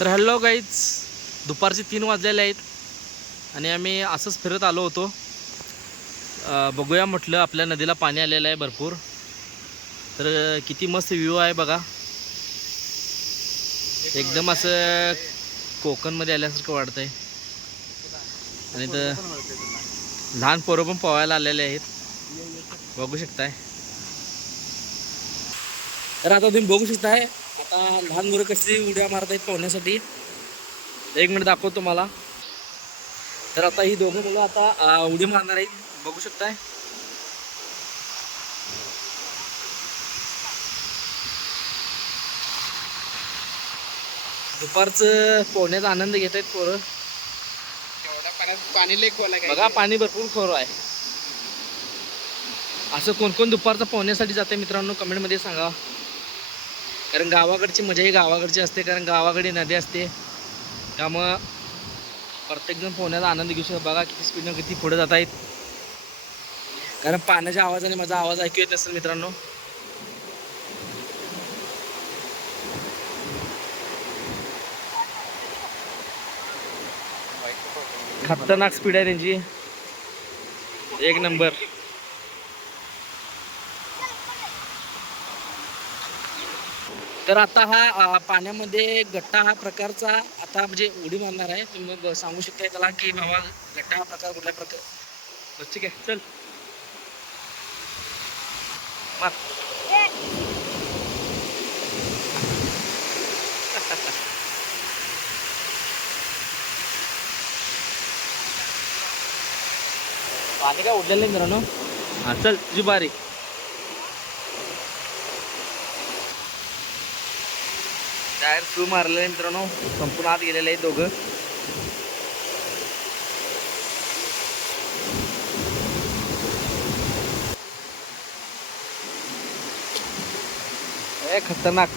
तर hello guys दुपारचे तीन वाजलेले आहेत. आणि आम्ही असंच फिरत आलो होतो. बघूया म्हटलं आपल्या नदीला पाणी आलेलं आहे भरपूर. तर किती मस्त व्ह्यू आहे बघा. एकदम असं कोकणमध्ये आल्यासारखं वाटतंय. आणि तर लहान पोरं पण पोहायला आलेले आहेत. बघू शकताय. तर आता तुम्ही बघू शकताय आता लहान मुलं कशी उड्या मारत आहेत पोहण्यासाठी. एक मिनिट दाखवतो तुम्हाला. तर आता ही दोघं मुलं आता उडी मारणार आहेत. बघू शकताय. दुपारचं पोहण्याचा आनंद घेत आहेत पोरं. एवढ्या पाण्यात पाणी लई खोल आहे काय? बघा पाणी भरपूर खोर आहे. असं कोण कोण दुपारचं पोहण्यासाठी जाते मित्रांनो कमेंटमध्ये सांगा. कारण गावाकडची मजा ही गावाकडची असते कारण गावाकडे नदी असते. त्यामुळं प्रत्येकजण पोहण्याचा आनंद घेऊ शकतो. बघा किती स्पीडनं किती पुढे जात आहेत कारण पाण्याच्या आवाजाने माझा आवाज ऐकू येत नसेल मित्रांनो. खतरनाक स्पीड आहे त्यांची. एक नंबर तर आता हा पाण्यामध्ये गट्टा हा प्रकारचा आता म्हणजे उडी मारणार आहे. तुम्ही मग सांगू शकताय त्याला की बाबा गट्टा हा प्रकार कुठल्या प्रकार बस ठीक आहे चल. मार. पाणी काय उडलेलं मित्रांनो. हा चल तुझी बारी टायर शू मारलेलं आहे मित्रांनो. संपूर्ण आत गेलेले आहेत दोघं. ए खतरनाक.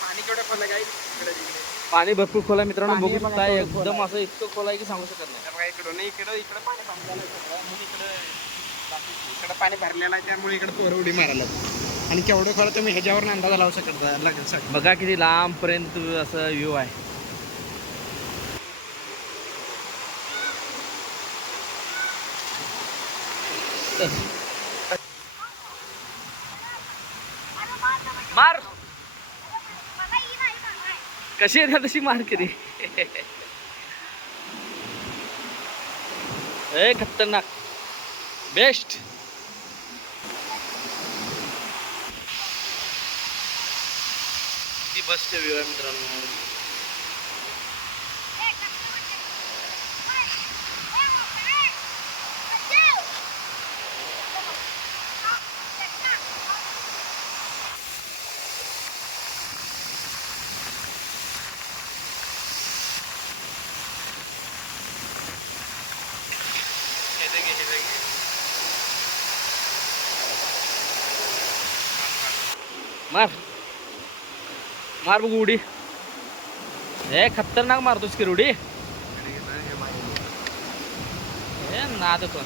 पाणी केवढं खोल आहे काय पाणी भरपूर खोल आहे मित्रांनो बघू शकता एकदम असं इतकं खोल आहे की सांगू शकत नाही. बघा इकडं नाही इकडं इकडं पाणी थांबलेलं आहे इकडं पाणी भरलेलं आहे त्यामुळे इकडे पोरं उडी मारायला आणि केवढं खरं तुम्ही ह्याच्यावर अंदाजा लावू शकत लागेल बघा किती लांबपर्यंत असं व्ह्यू आहे. मार. कशी आहे तशी मार किती ए खतरनाक. बेस्ट किती बसचे व्ह्यू आहे मित्रांनो मार. मार बघू उडी. हे खतरनाक मारतोस की उडी हे नाद पण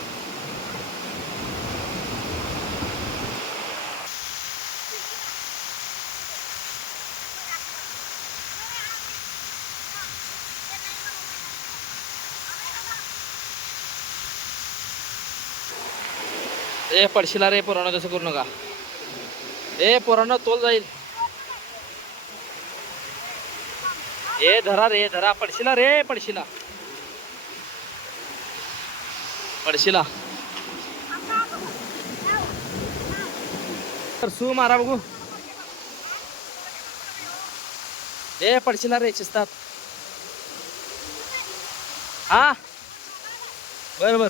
ए पडशील रे पोरांना तसं करू नका. ए पोरांना तोल जाईल. ए धरा रे धरा. पडशिला रे पडशिला. पडशिला. तर सू मारा बघू. ए पडशिला रे शिस्तात हा? बर बर.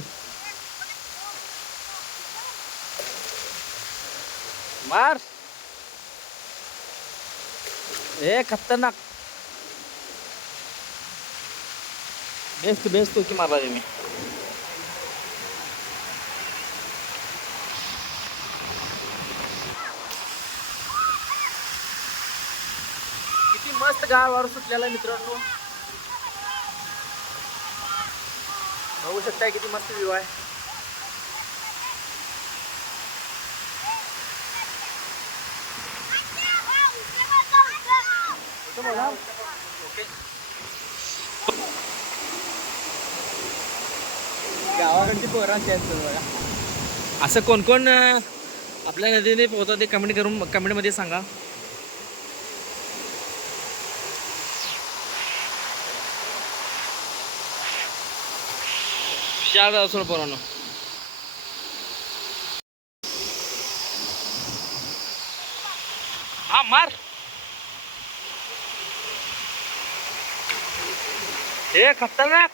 मार. ए खतरनाक. बेस्ट बेस्ट की मारला रे मी किती मस्त गार वार सुटलेला आहे मित्रांनो. बघू शकताय किती मस्त व्ह्यू आहे. गावाकडची पोरं बघा असं कोण कोण अं, आपल्या नदीने पोहतात ते कमेंट करून कमेंटमध्ये सांगा. चार असो पोरांनो. हा मार. हे खतरनाक.